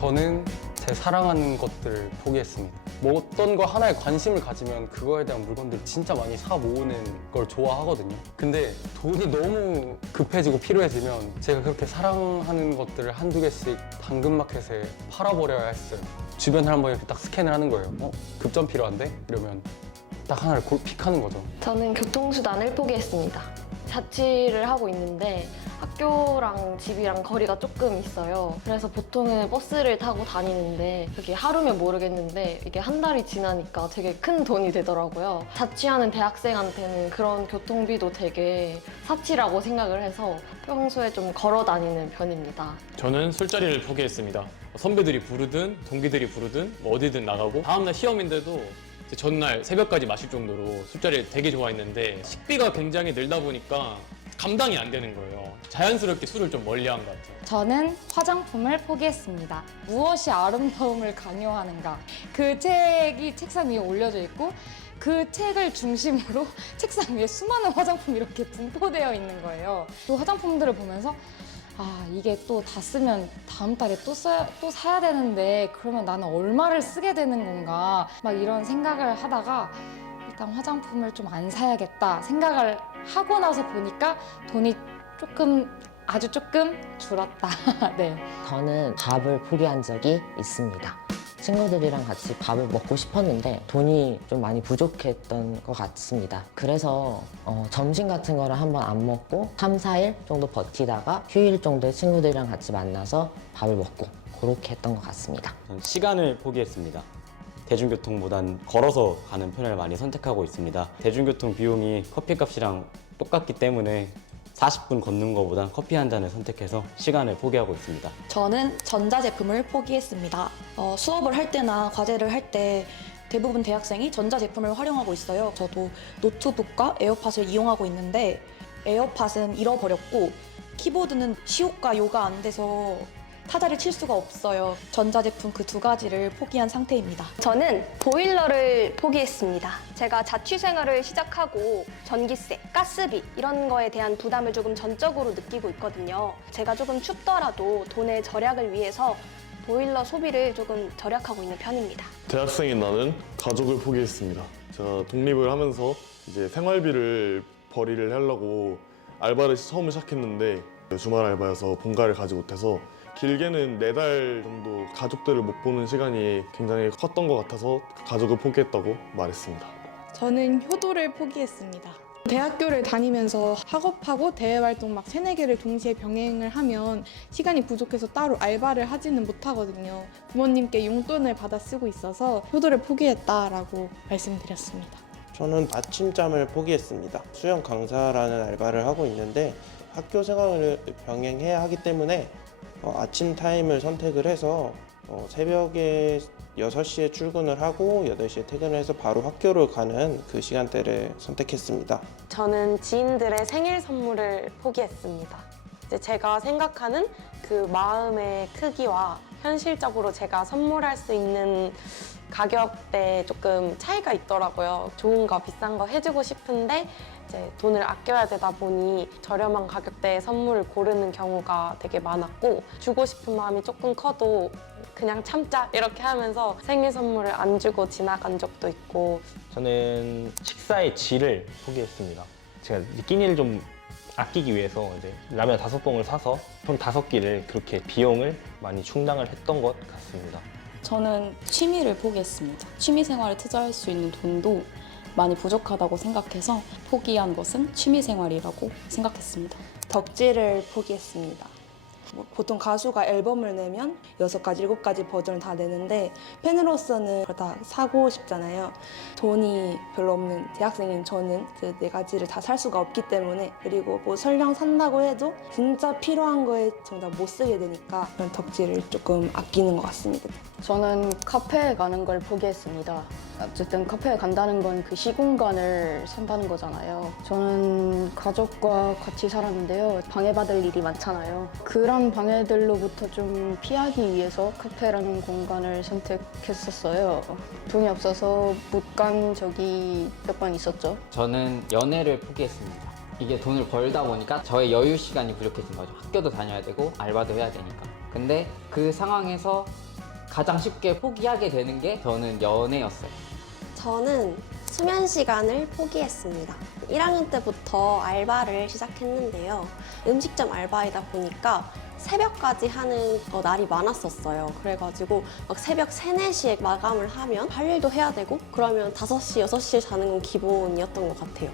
저는 제 사랑하는 것들을 포기했습니다. 뭐 어떤 거 하나에 관심을 가지면 그거에 대한 물건들 진짜 많이 사 모으는 걸 좋아하거든요. 근데 돈이 너무 급해지고 필요해지면 제가 그렇게 사랑하는 것들을 한두 개씩 당근마켓에 팔아버려야 했어요. 주변을 한번 이렇게 딱 스캔을 하는 거예요. 급전 필요한데? 이러면 딱 하나를 픽하는 거죠. 저는 교통수단을 포기했습니다. 자취를 하고 있는데 학교랑 집이랑 거리가 조금 있어요. 그래서 보통은 버스를 타고 다니는데 그게 하루면 모르겠는데 이게 한 달이 지나니까 되게 큰 돈이 되더라고요. 자취하는 대학생한테는 그런 교통비도 되게 사치라고 생각을 해서 평소에 좀 걸어 다니는 편입니다. 저는 술자리를 포기했습니다. 선배들이 부르든 동기들이 부르든 뭐 어디든 나가고 다음날 시험인데도 이제 전날 새벽까지 마실 정도로 술자리를 되게 좋아했는데 식비가 굉장히 늘다 보니까 감당이 안 되는 거예요. 자연스럽게 술을 좀 멀리한 것 같아요. 저는 화장품을 포기했습니다. 무엇이 아름다움을 강요하는가? 그 책이 책상 위에 올려져 있고 그 책을 중심으로 책상 위에 수많은 화장품이 이렇게 분포되어 있는 거예요. 그 화장품들을 보면서 이게 또 다 쓰면 다음 달에 또 사야 되는데 그러면 나는 얼마를 쓰게 되는 건가 막 이런 생각을 하다가 일단 화장품을 좀 안 사야겠다 생각을 하고 나서 보니까 돈이 아주 조금 줄었다. 네. 저는 밥을 포기한 적이 있습니다. 친구들이랑 같이 밥을 먹고 싶었는데 돈이 좀 많이 부족했던 것 같습니다. 그래서 점심 같은 거를 한번 안 먹고 3, 4일 정도 버티다가 휴일 정도에 친구들이랑 같이 만나서 밥을 먹고 그렇게 했던 것 같습니다. 저는 시간을 포기했습니다. 대중교통보단 걸어서 가는 편을 많이 선택하고 있습니다. 대중교통 비용이 커피값이랑 똑같기 때문에 40분 걷는 것보다 커피 한 잔을 선택해서 시간을 포기하고 있습니다. 저는 전자제품을 포기했습니다. 수업을 할 때나 과제를 할 때 대부분 대학생이 전자제품을 활용하고 있어요. 저도 노트북과 에어팟을 이용하고 있는데 에어팟은 잃어버렸고 키보드는 시옷과 요가 안 돼서 타자를 칠 수가 없어요. 전자제품 그 두 가지를 포기한 상태입니다. 저는 보일러를 포기했습니다. 제가 자취 생활을 시작하고 전기세, 가스비 이런 거에 대한 부담을 조금 전적으로 느끼고 있거든요. 제가 조금 춥더라도 돈의 절약을 위해서 보일러 소비를 조금 절약하고 있는 편입니다. 대학생인 나는 가족을 포기했습니다. 제가 독립을 하면서 이제 생활비를 벌이를 하려고 알바를 처음 시작했는데 주말 알바여서 본가를 가지 못해서 길게는 4달 정도 가족들을 못 보는 시간이 굉장히 컸던 것 같아서 가족을 포기했다고 말했습니다. 저는 효도를 포기했습니다. 대학교를 다니면서 학업하고 대외활동 막 3, 4개를 동시에 병행을 하면 시간이 부족해서 따로 알바를 하지는 못하거든요. 부모님께 용돈을 받아 쓰고 있어서 효도를 포기했다라고 말씀드렸습니다. 저는 아침잠을 포기했습니다. 수영 강사라는 알바를 하고 있는데 학교 생활을 병행해야 하기 때문에 아침 타임을 선택을 해서 새벽에 6시에 출근을 하고 8시에 퇴근을 해서 바로 학교를 가는 그 시간대를 선택했습니다. 저는 지인들의 생일 선물을 포기했습니다. 이제 제가 생각하는 그 마음의 크기와 현실적으로 제가 선물할 수 있는 가격대에 조금 차이가 있더라고요. 좋은 거, 비싼 거 해주고 싶은데 이제 돈을 아껴야 되다 보니 저렴한 가격대의 선물을 고르는 경우가 되게 많았고 주고 싶은 마음이 조금 커도 그냥 참자 이렇게 하면서 생일 선물을 안 주고 지나간 적도 있고. 저는 식사의 질을 포기했습니다. 제가 끼니를 좀 아끼기 위해서 이제 라면 5봉을 사서 총 5끼를 그렇게 비용을 많이 충당을 했던 것 같습니다. 저는 취미를 포기했습니다. 취미 생활에 투자할 수 있는 돈도 많이 부족하다고 생각해서 포기한 것은 취미 생활이라고 생각했습니다. 덕질을 포기했습니다. 보통 가수가 앨범을 내면 6가지, 7가지 버전을 다 내는데 팬으로서는 그걸 다 사고 싶잖아요. 돈이 별로 없는 대학생인 저는 그 4가지를 다 살 수가 없기 때문에, 그리고 뭐 설령 산다고 해도 진짜 필요한 거에 정작 못 쓰게 되니까 그런 덕질을 조금 아끼는 것 같습니다. 저는 카페에 가는 걸 포기했습니다. 어쨌든 카페에 간다는 건 그 시공간을 산다는 거잖아요. 저는 가족과 같이 살았는데요. 방해받을 일이 많잖아요. 그런 방해들로부터 좀 피하기 위해서 카페라는 공간을 선택했었어요. 돈이 없어서 못 간 적이 몇 번 있었죠. 저는 연애를 포기했습니다. 이게 돈을 벌다 보니까 저의 여유 시간이 부족해진 거죠. 학교도 다녀야 되고 알바도 해야 되니까. 근데 그 상황에서 가장 쉽게 포기하게 되는 게 저는 연애였어요. 저는 수면 시간을 포기했습니다. 1학년 때부터 알바를 시작했는데요. 음식점 알바이다 보니까 새벽까지 하는 날이 많았었어요. 그래가지고 막 새벽 3, 4시에 마감을 하면 할 일도 해야 되고 그러면 5시, 6시에 자는 건 기본이었던 것 같아요.